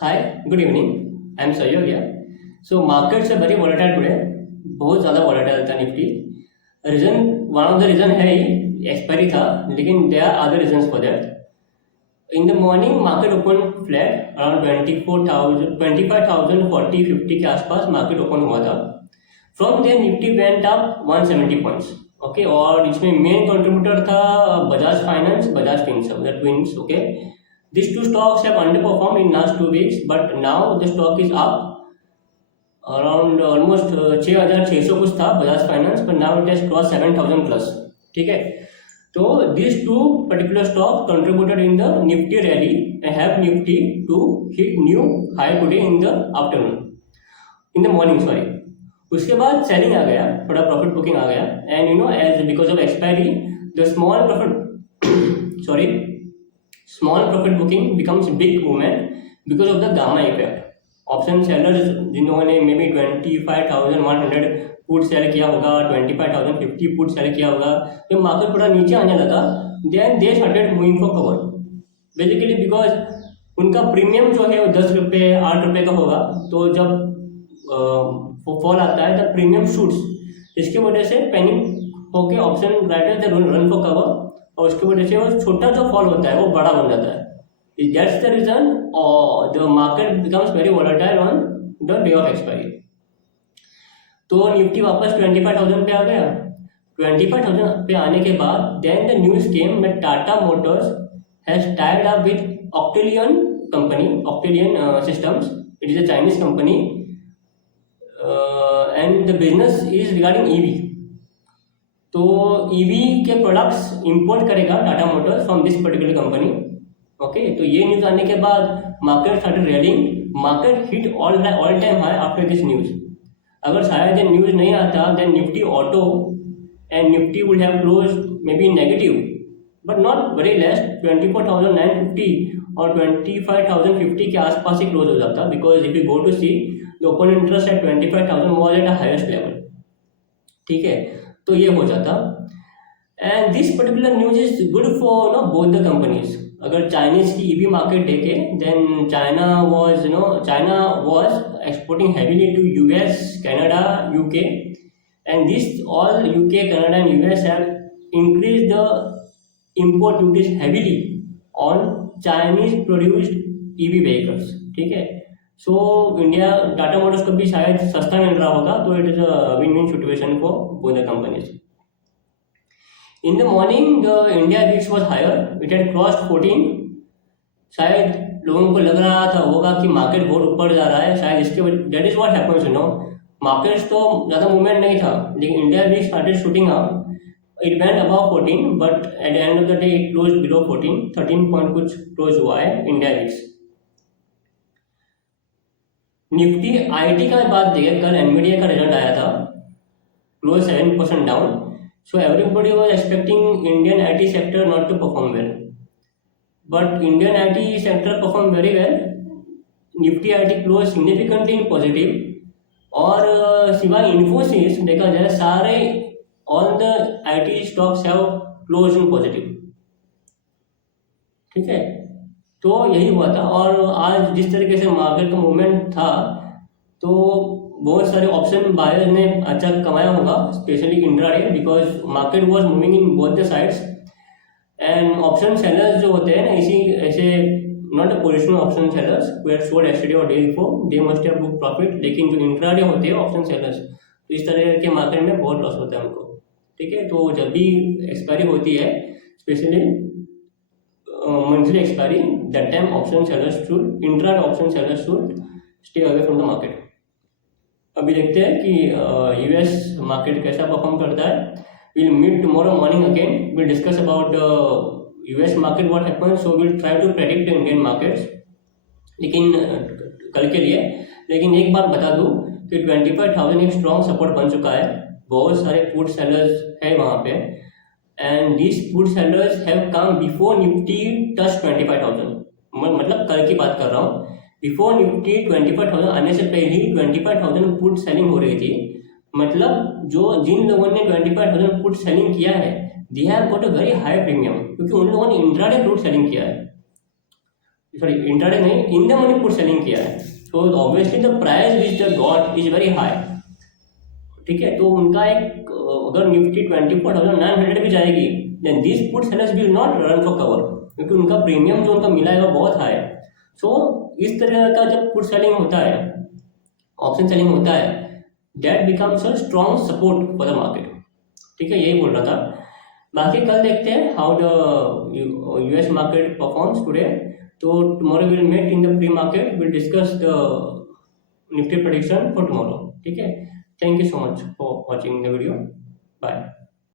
Hi, good evening. I'm Sayog here. So markets are very volatile today. बहुत ज़्यादा volatile था Nifty. Reason one of the reason है ही expiry था, लेकिन there are other reasons for that. In the morning market opened flat around 24,000, 25,000, 40, 50 के आसपास market open हुआ था. From there Nifty went up 170 points. Okay, और इसमें main contributor था Bajaj Finance, Bajaj Finserv, the twins. Okay, these two stocks have underperformed in last 2 weeks, but now the stock is up around almost 6,600 कुछ था Bajaj finance, पर now it has cross 7,000 प्लस. ठीक है, तो this to particular stock contributed in the Nifty rally and have Nifty to hit new high today in the afternoon, in the morning sorry. उसके बाद selling आ गया, थोड़ा प्रॉफिट बुकिंग आ गया, and you know as because of expiry the small profit sorry small profit booking becomes big movement because of the gamma effect. Option sellers जिन्होंने may B 25,100 put sell किया होगा, 25,050 put sell किया होगा, जब market थोड़ा नीचे आने लगा then they started moving for cover, basically because उनका प्रीमियम जो है वो 10 रुपये 8 रुपये का होगा, तो जब फॉल आता है द प्रीमियम शूट्स. इसकी वजह से पैनिक होके option writers run for cover, और उसकी वजह से वो छोटा जो फॉल होता है वो बड़ा बन जाता है. That's the reason the market becomes very volatile on the day of expiry. तो निफ्टी वापस 25,000 पे आ गया. 25,000 पे आने के बाद then the news came that Tata Motors has tied up with Octillion company, Octillion Systems. It is a Chinese company, and the business is regarding EV. तो EV के प्रोडक्ट्स इंपोर्ट करेगा Tata motors from this particular company. Okay, तो ये news आने के बाद market started rallying, market hit all time high after this news. अगर शायद ये न्यूज नहीं आता then Nifty auto and Nifty would have close may be negative, but not very less. 24,950 और 25,050 के आसपास ही क्लोज हो जाता, because if you go to see the open interest eight 25,000 was at a highest level. ठीक है, तो ये हो जाता. And this particular news is good for both the companies. अगर चाइनीज की ईवी मार्केट देखे then China was exporting heavily to US, Canada, UK, and this all UK, Canada and US have increase the import duties heavily on Chinese produced EV vehicles. ठीक है, so India Tata Motors को भी शायद सस्ता मिल रहा होगा, तो it is a win win situation for both the companies. In the morning, the India VIX was higher. It had crossed 14. शायद लोगों को लग रहा था होगा कि मार्केट बहुत ऊपर जा रहा है, शायद इसके वजह that is what happens. Markets तो ज़्यादा मूवमेंट नहीं था, लेकिन India VIX started shooting up. It went above 14, but at the end of the day it close below 14. 13 point कुछ क्लोज हुआ है इंडिया VIX. निफ्टी आईटी का बात देखें, कल एनवीडिया का रिजल्ट आया था, close 7% down. So everybody was expecting Indian IT sector not to perform well, but Indian IT sector performed very well. Nifty IT closed significantly in positive, और सिवाय इन्फोसिस देखा जाए सारे all the IT stocks have closed in positive. ठीक है, तो यही हुआ था. और आज जिस तरीके से मार्केट का मूवमेंट था, तो बहुत सारे ऑप्शन बायर्स ने अच्छा कमाया होगा, specially intraday, because market was moving in both the sides. And option sellers जो होते हैं ना, इसी ऐसे not a positional option sellers who had sold yesterday और day before, they must have book profit. लेकिन जो इंट्राडे होते हैं ऑप्शन सेलर्स, तो इस तरह के मार्केट में बहुत लॉस होता है उनको. ठीक है, तो जब भी एक्सपायरी होती है, specially monthly expiry, that time option sellers should, intraday option sellers should stay away from the market. अभी देखते हैं कि यूएस मार्केट कैसा परफॉर्म करता है. Will meet tomorrow morning again, will discuss about US market what happens. So will try to predict Indian markets, लेकिन कल के लिए. लेकिन एक बात बता दूं कि 25,000 एक स्ट्रॉन्ग सपोर्ट बन चुका है. बहुत सारे पुट सेलर्स है वहाँ पे, and this put sellers have come before Nifty touch 25,000. मतलब कल की बात कर रहा हूँ. बिफोर निफ्टी 25,000 आने से पहले ही 25,000 पुट सेलिंग हो रही थी. मतलब जिन लोगों ने 25,000 पुट सेलिंग किया है, they have got a very high premium, क्योंकि उन लोगों ने इंट्राडे पुट सेलिंग किया है. सॉरी इंट्राडे नहीं, in the money put selling किया है, तो obviously the price which the got is very high, ठीक है। तो उनका एक अगर निफ्टी 24,900 भी जाएगी, then this put sellers will not run for cover, क्योंकि उनका प्रीमियम जो उनका मिला है वो बहुत हाई है। सो इस तरह का जब पुट सेलिंग होता है, ऑप्शन सेलिंग होता है, that becomes a strong support for the market, ठीक है, यही बोल रहा था। बाकी कल देखते हैं how the US market performs today. तो tomorrow will meet in the pre market, will discuss the Nifty prediction for tomorrow, ठीक है। Thank you so much for watching the video, bye.